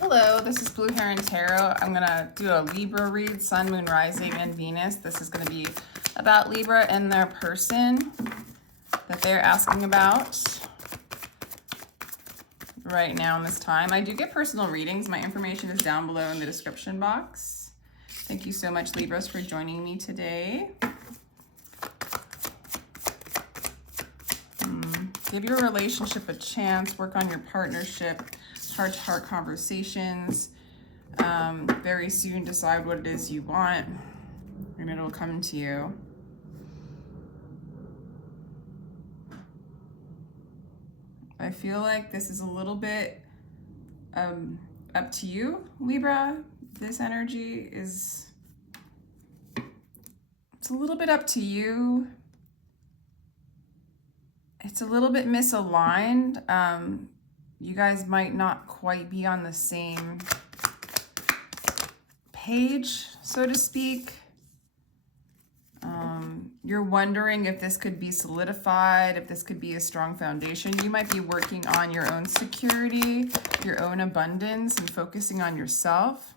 Hello, this is Blue Heron Tarot. I'm going to do a Libra read, Sun, Moon, Rising, and Venus. This is going to be about Libra and their person that they're asking about right now in this time. I do get personal readings. My information is down below in the description box. Thank you so much, Libras, for joining me today. Give your relationship a chance. Work on your partnership. Heart-to-heart conversations. Very soon decide what it is you want and it'll come to you. I feel like this is a little bit up to you, Libra. This energy is, it's a little bit up to you. It's a little bit misaligned. You guys might not quite be on the same page, so to speak. You're wondering if this could be solidified, if this could be a strong foundation. You might be working on your own security, your own abundance, and focusing on yourself.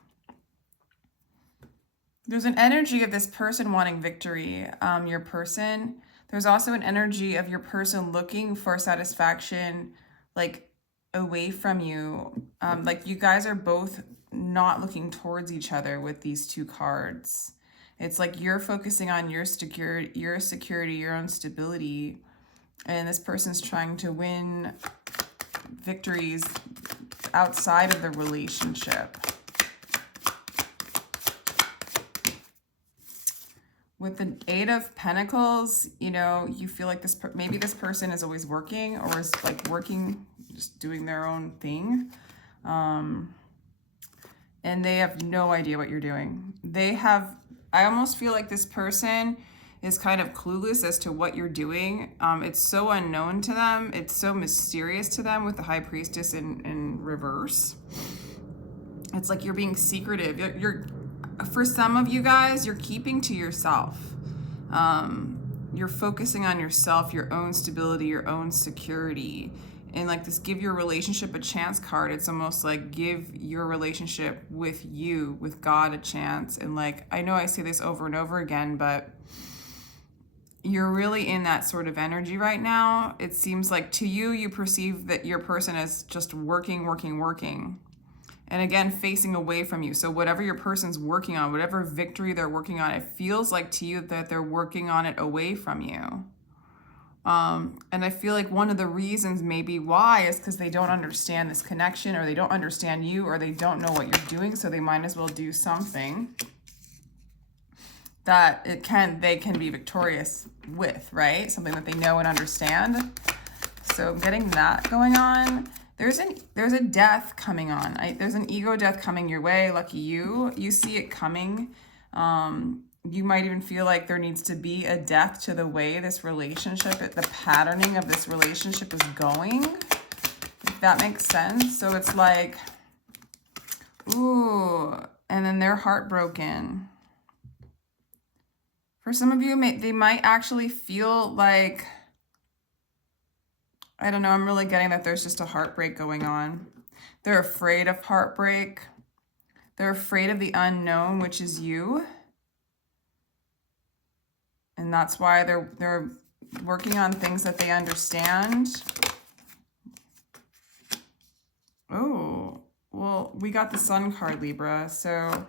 There's an energy of this person wanting victory, your person. There's also an energy of your person looking for satisfaction, like away from you. Like you guys are both not looking towards each other with these two cards. It's like you're focusing on your security, your own stability, and this person's trying to win victories outside of the relationship. With the Eight of Pentacles, you know, you feel like maybe this person is always working or is like working, just doing their own thing. And they have no idea what you're doing. I almost feel like this person is kind of clueless as to what you're doing. It's so unknown to them. It's so mysterious to them with the High Priestess in reverse. It's like you're being secretive. For some of you guys, you're keeping to yourself. You're focusing on yourself, your own stability, your own security. And like this give your relationship a chance card, it's almost like give your relationship with you, with God, a chance. And like, I know I say this over and over again, but you're really in that sort of energy right now. It seems like to you, you perceive that your person is just working. And again, facing away from you. So whatever your person's working on, whatever victory they're working on, it feels like to you that they're working on it away from you. And I feel like one of the reasons maybe why is because they don't understand this connection, or they don't understand you, or they don't know what you're doing. So they might as well do something that they can be victorious with, right? Something that they know and understand. So getting that going on. There's a death coming on. There's an ego death coming your way. Lucky you. You see it coming. You might even feel like there needs to be a death to the way this relationship, the patterning of this relationship is going. If that makes sense. So it's like, ooh, and then they're heartbroken. For some of you, they might actually feel like, I don't know, I'm really getting that there's just a heartbreak going on. They're afraid of heartbreak. They're afraid of the unknown, which is you. And that's why they're working on things that they understand. Oh, well, we got the Sun card, Libra. So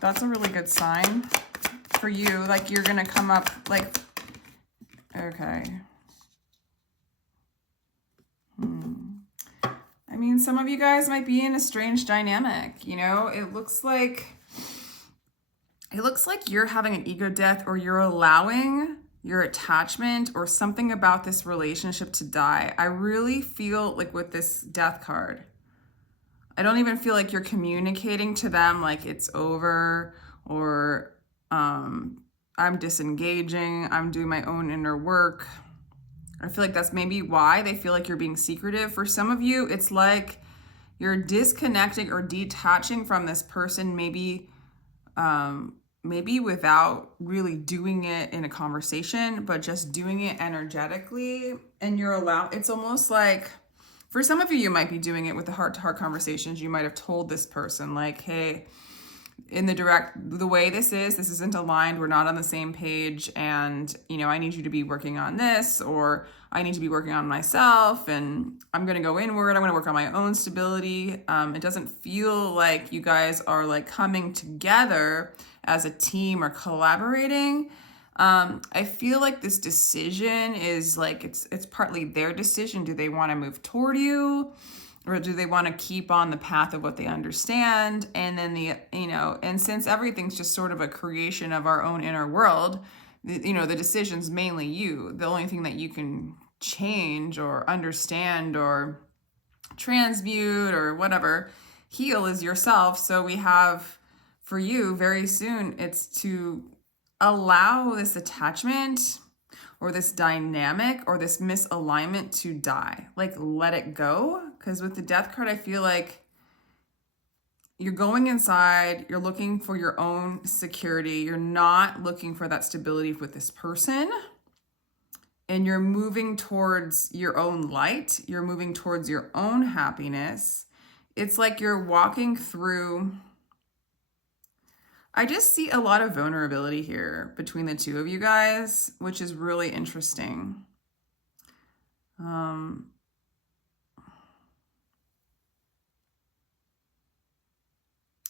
that's a really good sign for you. Like you're going to come up like, okay. I mean, some of you guys might be in a strange dynamic, you know? It looks like you're having an ego death, or you're allowing your attachment or something about this relationship to die. I really feel like with this death card, I don't even feel like you're communicating to them like it's over, or I'm disengaging, I'm doing my own inner work. I feel like that's maybe why they feel like you're being secretive. For some of you, it's like you're disconnecting or detaching from this person, maybe without really doing it in a conversation, but just doing it energetically. And it's almost like For some of you, you might be doing it with the heart-to-heart conversations. You might have told this person, like, hey, the way this isn't aligned. We're not on the same page. And, I need you to be working on this, or I need to be working on myself. And I'm going to go inward. I'm going to work on my own stability. It doesn't feel like you guys are like coming together as a team or collaborating. I feel like this decision is like, it's partly their decision. Do they want to move toward you? Or do they want to keep on the path of what they understand? And then and since everything's just sort of a creation of our own inner world, the decision's mainly you. The only thing that you can change or understand or transmute or whatever, heal, is yourself. So we have, for you, very soon, it's to allow this attachment or this dynamic or this misalignment to die. Like, let it go. Because with the Death card, I feel like you're going inside, you're looking for your own security. You're not looking for that stability with this person. And you're moving towards your own light. You're moving towards your own happiness. It's like you're walking through... I just see a lot of vulnerability here between the two of you guys, which is really interesting. And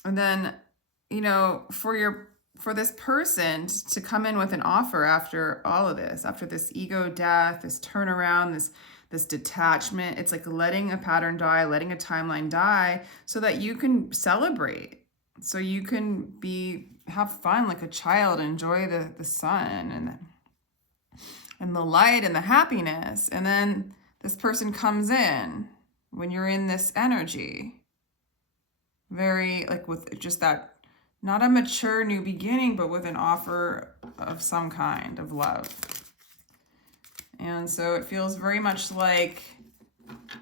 then, for this person to come in with an offer after all of this, after this ego death, this turnaround, this detachment, it's like letting a pattern die, letting a timeline die so that you can celebrate. So you can have fun like a child, enjoy the sun and the light and the happiness. And then this person comes in when you're in this energy, very like with just that, not a mature new beginning, but with an offer of some kind of love. And so it feels very much like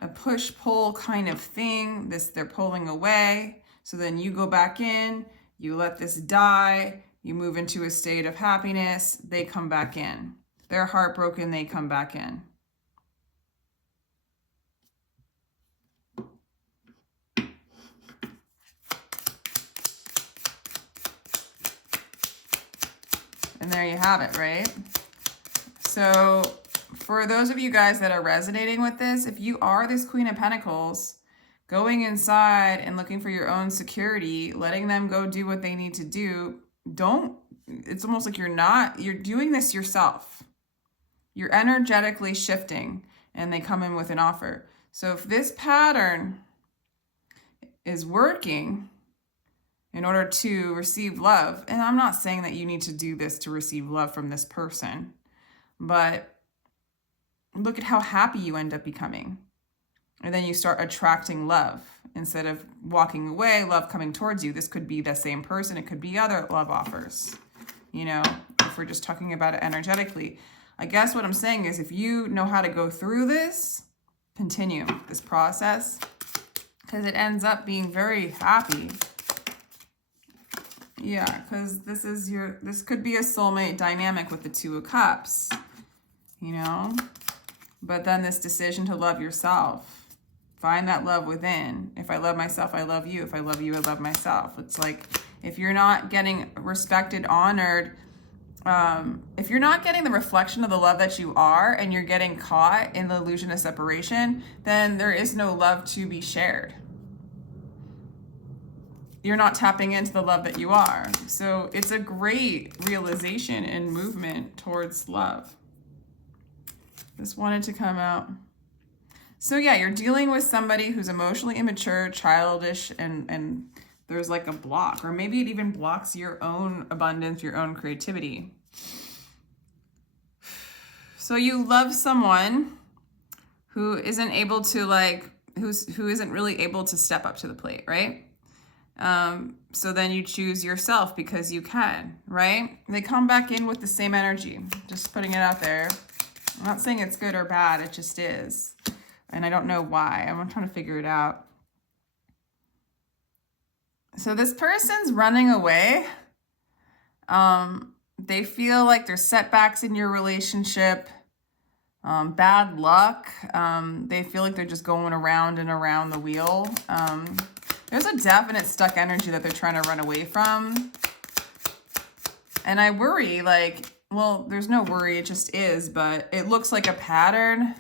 a push-pull kind of thing. They're pulling away. So then you go back in, you let this die, you move into a state of happiness, they come back in. They're heartbroken, they come back in. And there you have it, right? So for those of you guys that are resonating with this, if you are this Queen of Pentacles, going inside and looking for your own security, letting them go do what they need to do, it's almost like you're doing this yourself. You're energetically shifting and they come in with an offer. So if this pattern is working in order to receive love, and I'm not saying that you need to do this to receive love from this person, but look at how happy you end up becoming. And then you start attracting love instead of walking away, love coming towards you. This could be the same person. It could be other love offers, if we're just talking about it energetically. I guess what I'm saying is if you know how to go through this, continue this process, because it ends up being very happy. Yeah, because this could be a soulmate dynamic with the Two of Cups, But then this decision to love yourself. Find that love within. If I love myself, I love you. If I love you, I love myself. It's like, if you're not getting respected, honored, if you're not getting the reflection of the love that you are, and you're getting caught in the illusion of separation, then there is no love to be shared. You're not tapping into the love that you are. So it's a great realization and movement towards love. Just wanted to come out. So yeah, you're dealing with somebody who's emotionally immature, childish, and there's like a block, or maybe it even blocks your own abundance, your own creativity. So you love someone who isn't able to who isn't really able to step up to the plate, right? So then you choose yourself because you can, right? They come back in with the same energy, just putting it out there. I'm not saying it's good or bad, it just is. And I don't know why. I'm trying to figure it out. So this person's running away. They feel like there's setbacks in your relationship. Bad luck. They feel like they're just going around and around the wheel. There's a definite stuck energy that they're trying to run away from. And I worry, like, well, there's no worry, it just is, but it looks like a pattern.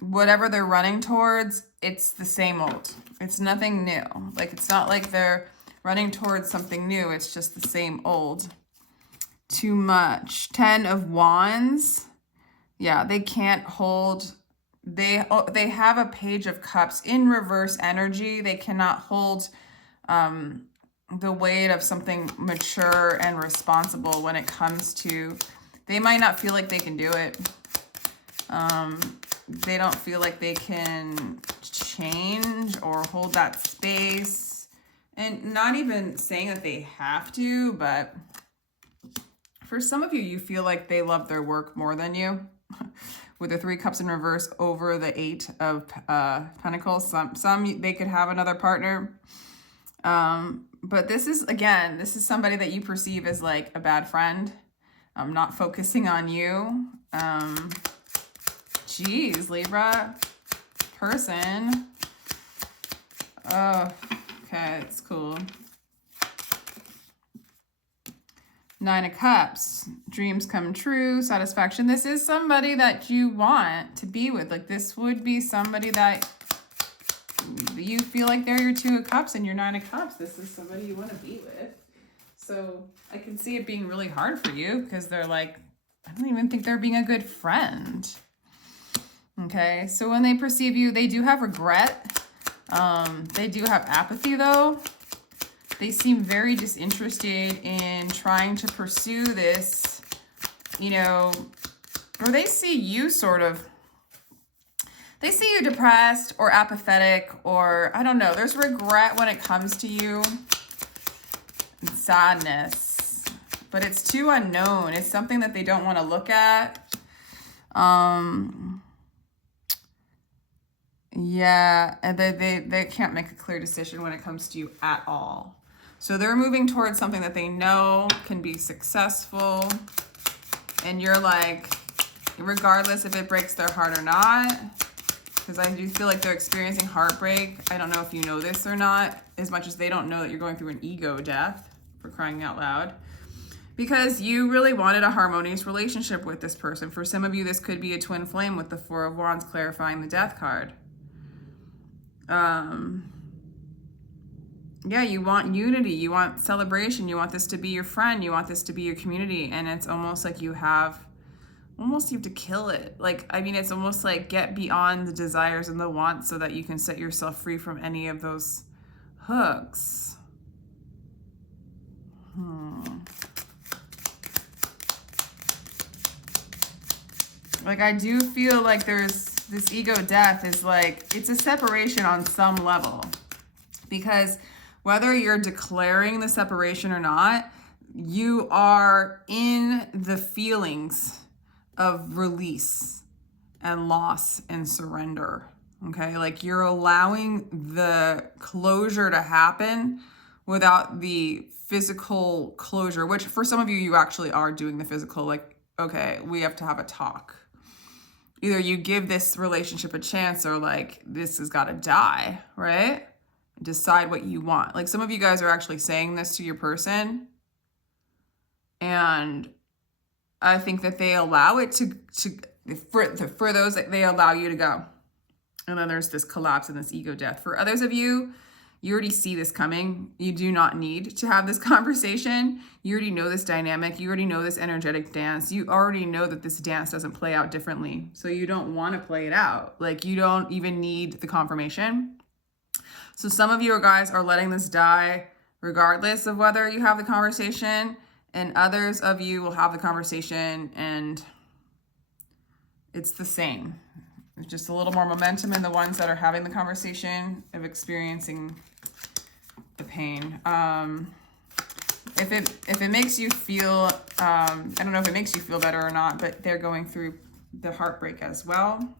Whatever they're running towards, it's the same old. It's nothing new. Like, it's not like they're running towards something new. It's just the same old. Too much. 10 of Wands. Yeah, they can't hold. They have a Page of Cups in reverse energy. They cannot hold the weight of something mature and responsible when it comes to. They might not feel like they can do it. They don't feel like they can change or hold that space. And not even saying that they have to, but for some of you, you feel like they love their work more than you. With the 3 cups in reverse over the 8 of Pentacles. Some they could have another partner. But this is, again, this is somebody that you perceive as like a bad friend. Not focusing on you. Geez, Libra person. Oh, okay, it's cool. 9 of Cups, dreams come true, satisfaction. This is somebody that you want to be with. Like, this would be somebody that you feel like they're your 2 of Cups and your 9 of Cups. This is somebody you want to be with. So I can see it being really hard for you because they're like, I don't even think they're being a good friend. Okay, so when they perceive you, they do have regret. They do have apathy, though. They seem very disinterested in trying to pursue this, you know, or they see you sort of, they see you depressed or apathetic, or I don't know. There's regret when it comes to you, and sadness, but it's too unknown. It's something that they don't want to look at. Yeah, and they can't make a clear decision when it comes to you at all. So they're moving towards something that they know can be successful. And you're like, regardless if it breaks their heart or not, because I do feel like they're experiencing heartbreak. I don't know if you know this or not, as much as they don't know that you're going through an ego death, for crying out loud. Because you really wanted a harmonious relationship with this person. For some of you, this could be a twin flame with the 4 of Wands clarifying the Death card. Yeah, you want unity, you want celebration, you want this to be your friend, you want this to be your community, and it's almost like you have to kill it. Like, I mean, it's almost like get beyond the desires and the wants so that you can set yourself free from any of those hooks. Like, I do feel like there's this ego death is like, it's a separation on some level. Because whether you're declaring the separation or not, you are in the feelings of release and loss and surrender. Okay, like you're allowing the closure to happen without the physical closure, which for some of you, you actually are doing the physical, like, okay, we have to have a talk. Either you give this relationship a chance or like, this has got to die, right? Decide what you want. Like, some of you guys are actually saying this to your person, and I think that they allow it for those that they allow you to go. And then there's this collapse and this ego death. For others of you, you already see this coming. You do not need to have this conversation. You already know this dynamic. You already know this energetic dance. You already know that this dance doesn't play out differently. So you don't want to play it out. Like, you don't even need the confirmation. So some of you guys are letting this die regardless of whether you have the conversation, and others of you will have the conversation and it's the same. There's just a little more momentum in the ones that are having the conversation of experiencing the pain. If it makes you feel, I don't know if it makes you feel better or not, but they're going through the heartbreak as well.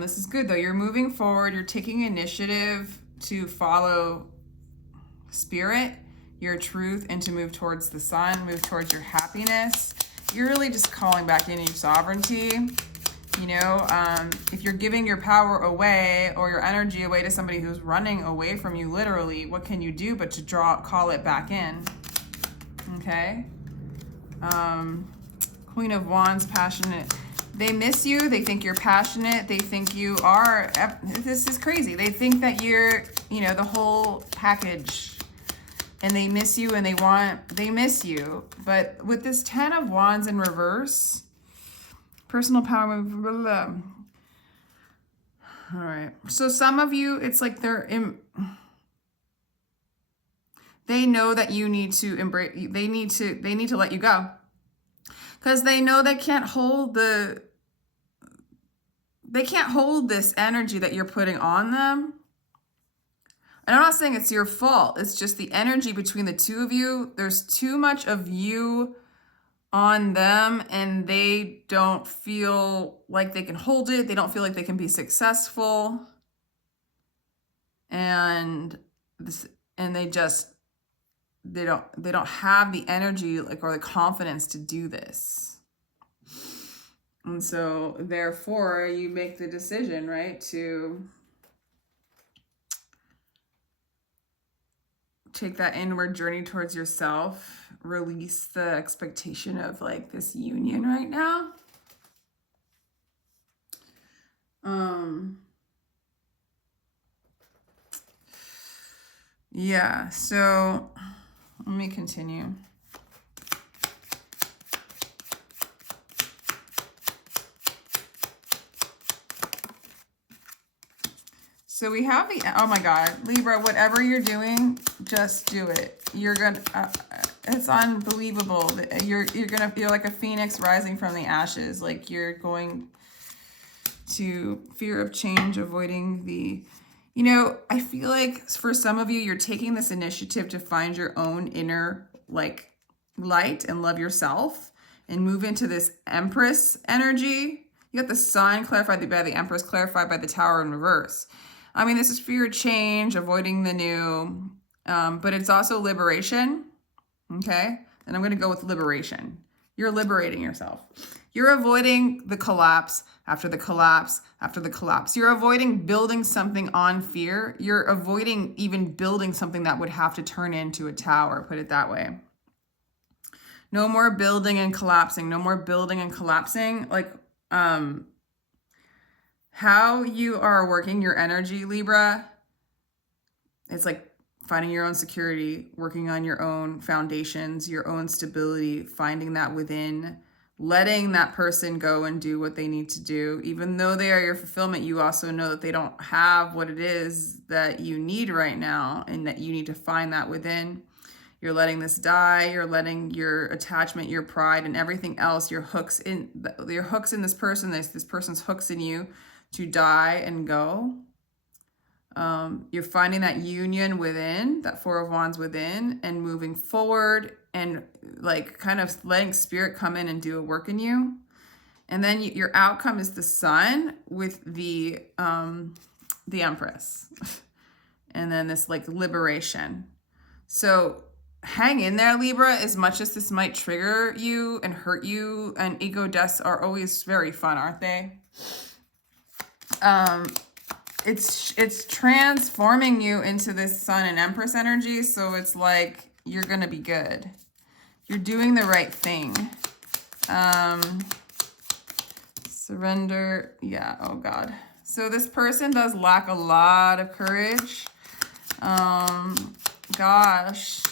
This is good though. You're moving forward. You're taking initiative to follow spirit, your truth, and to move towards the sun, move towards your happiness. you're really just calling back in your sovereignty. You know, if you're giving your power away or your energy away to somebody who's running away from you, literally, what can you do but to call it back in? Okay. Queen of Wands, passionate. They miss you. They think you're passionate. They think you are, this is crazy. They think that you're, you know, the whole package. And they miss you and they miss you. But with this 10 of Wands in reverse, personal power, blah, blah, blah. All right. So some of you, it's like they know that you need to embrace, they need to let you go. Because they know they can't hold this energy that you're putting on them. And I'm not saying it's your fault. It's just the energy between the two of you. There's too much of you on them and they don't feel like they can hold it. They don't feel like they can be successful. And they don't have the energy like or the confidence to do this. And so therefore you make the decision, right, to take that inward journey towards yourself, release the expectation of like this union right now. Yeah, so let me continue. So we have the, oh my God, Libra, whatever you're doing, just do it. You're gonna, it's unbelievable. You're gonna feel like a phoenix rising from the ashes. Like you're going to fear of change, avoiding the, you know, I feel like for some of you, you're taking this initiative to find your own inner like light and love yourself and move into this Empress energy. You got the Sun clarified by the Empress, clarified by the Tower in reverse. I mean, this is fear of change, avoiding the new, but it's also liberation, okay? And I'm going to go with liberation. You're liberating yourself. You're avoiding the collapse after the collapse after the collapse. You're avoiding building something on fear. You're avoiding even building something that would have to turn into a tower, put it that way. No more building and collapsing. No more building and collapsing. Like, how you are working your energy, Libra, it's like finding your own security, working on your own foundations, your own stability, finding that within, letting that person go and do what they need to do. Even though they are your fulfillment, you also know that they don't have what it is that you need right now and that you need to find that within. You're letting this die. You're letting your attachment, your pride, and everything else, your hooks in this person, this person's hooks in you, to die and go. You're finding that union within, that Four of Wands within, and moving forward and like kind of letting spirit come in and do a work in you. And then your outcome is the Sun with the Empress. And then this like liberation. So hang in there, Libra, as much as this might trigger you and hurt you, and ego deaths are always very fun, aren't they? It's transforming you into this Sun and Empress energy. So it's like, you're going to be good. You're doing the right thing. Surrender. Yeah. Oh God. So this person does lack a lot of courage. Gosh,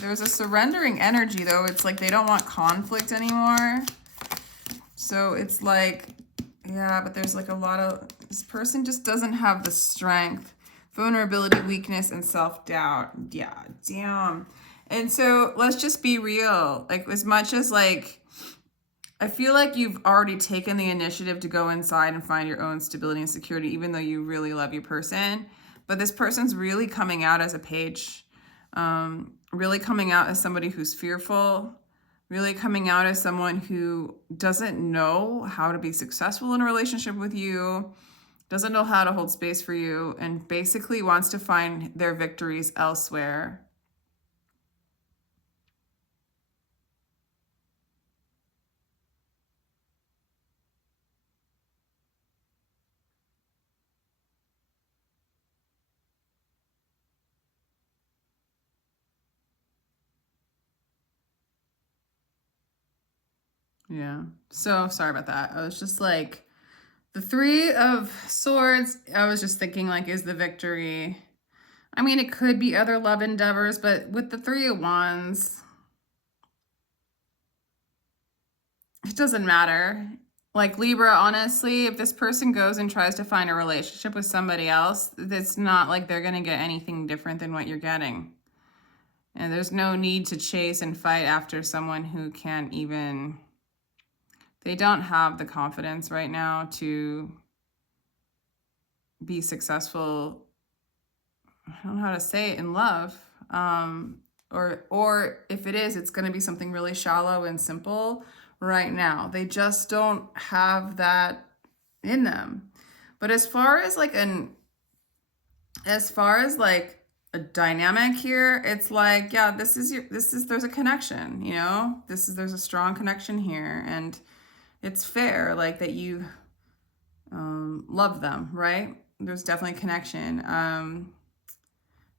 there's a surrendering energy though. It's like they don't want conflict anymore. So it's like, yeah, but there's like a lot of, this person just doesn't have the strength, vulnerability, weakness, and self-doubt. Yeah, damn. And so let's just be real. Like as much as like, I feel like you've already taken the initiative to go inside and find your own stability and security, even though you really love your person. But this person's really coming out as a page, really coming out as somebody who's fearful, really coming out as someone who doesn't know how to be successful in a relationship with you, doesn't know how to hold space for you, and basically wants to find their victories elsewhere. Yeah. So sorry about that. I was just like, the Three of Swords, I was just thinking like, is the victory. I mean, it could be other love endeavors, but with the Three of Wands, it doesn't matter. Like Libra, honestly, if this person goes and tries to find a relationship with somebody else, it's not like they're going to get anything different than what you're getting. And there's no need to chase and fight after someone who can't even, they don't have the confidence right now to be successful. I don't know how to say it, in love. Or if it is, it's going to be something really shallow and simple right now. They just don't have that in them. But as far as like a dynamic here, it's like, yeah, there's a connection, you know, there's a strong connection here, and it's fair, like, that you love them, right? There's definitely a connection.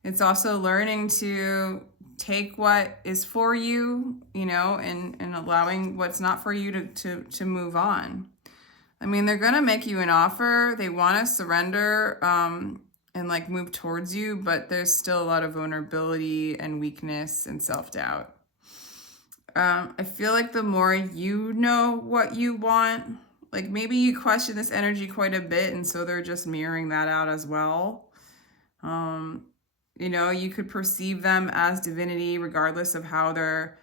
It's also learning to take what is for you, you know, and allowing what's not for you to move on. I mean, they're going to make you an offer. They want to surrender and like move towards you, but there's still a lot of vulnerability and weakness and self-doubt. I feel like the more you know what you want, like maybe you question this energy quite a bit, and so they're just mirroring that out as well. You know, you could perceive them as divinity regardless of how they're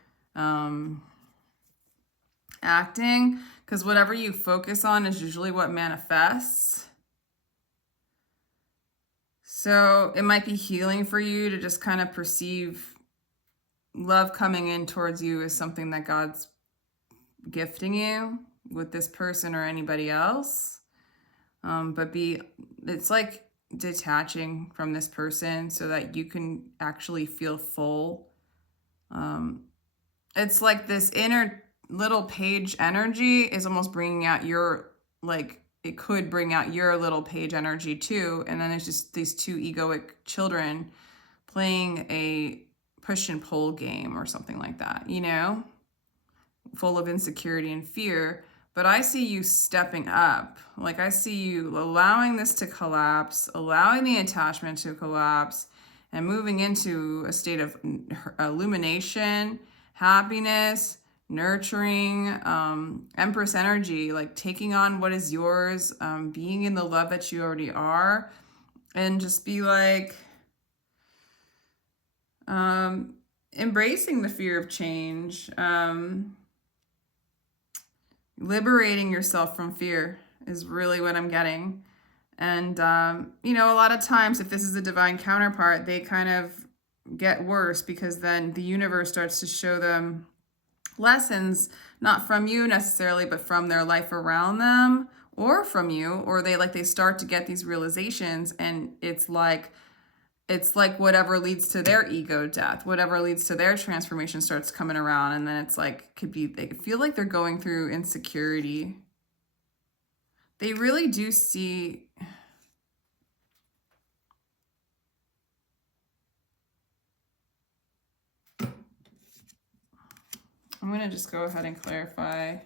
acting, because whatever you focus on is usually what manifests. So it might be healing for you to just kind of perceive love coming in towards you as something that God's gifting you with this person or anybody else. But it's like detaching from this person so that you can actually feel full. It's like this inner little page energy is almost bringing out your, like, it could bring out your little page energy too. And then there's just these two egoic children playing a push and pull game or something like that, you know, full of insecurity and fear. But I see you stepping up. Like, I see you allowing this to collapse, allowing the attachment to collapse, and moving into a state of illumination, happiness, nurturing, Empress energy, like taking on what is yours, being in the love that you already are, and just be like, embracing the fear of change, liberating yourself from fear is really what I'm getting. And, you know, a lot of times if this is a divine counterpart, they kind of get worse because then the universe starts to show them lessons, not from you necessarily, but from their life around them or from you, or they start to get these realizations, and it's like whatever leads to their ego death, whatever leads to their transformation starts coming around, and then it's like, they feel like they're going through insecurity. They really do see, I'm going to just go ahead and clarify.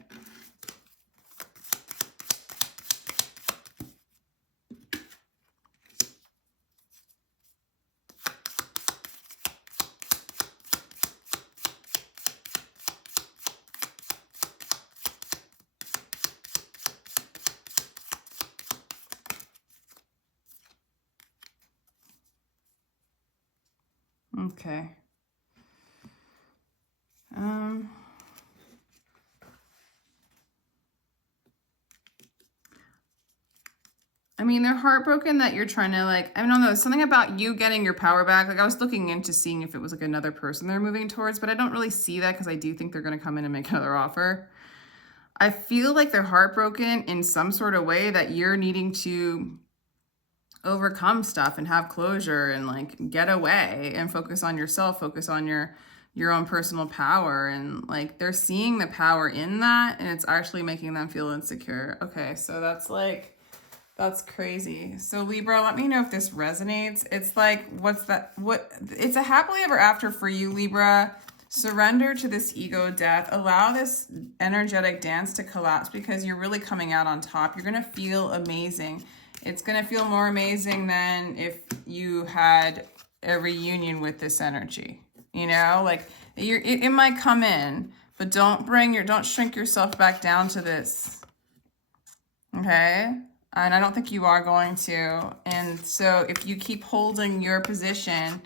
Okay. I mean, they're heartbroken that you're trying to, like, I don't know, something about you getting your power back. Like, I was looking into seeing if it was like another person they're moving towards, but I don't really see that because I do think they're going to come in and make another offer. I feel like they're heartbroken in some sort of way that you're needing to overcome stuff and have closure and like get away and focus on yourself, focus on your own personal power, and like they're seeing the power in that, and it's actually making them feel insecure. Okay, so that's crazy. So Libra, let me know if this resonates. It's like, it's a happily ever after for you, Libra. Surrender to this ego death. Allow this energetic dance to collapse because you're really coming out on top. You're going to feel amazing. It's going to feel more amazing than if you had a reunion with this energy. You know, like it might come in, but don't shrink yourself back down to this. Okay? And I don't think you are going to. And so if you keep holding your position,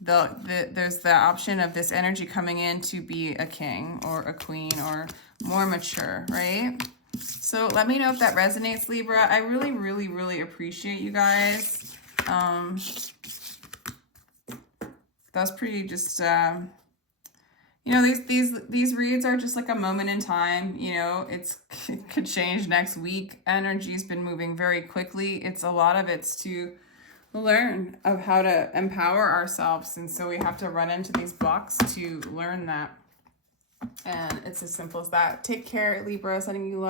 there's the option of this energy coming in to be a king or a queen or more mature, right? So let me know if that resonates, Libra. I really, really, really appreciate you guys. That's pretty just, you know, these reads are just like a moment in time. You know, it could change next week. Energy's been moving very quickly. It's a lot of it's to learn of how to empower ourselves, and so we have to run into these blocks to learn that. And it's as simple as that. Take care, Libra. Sending you love.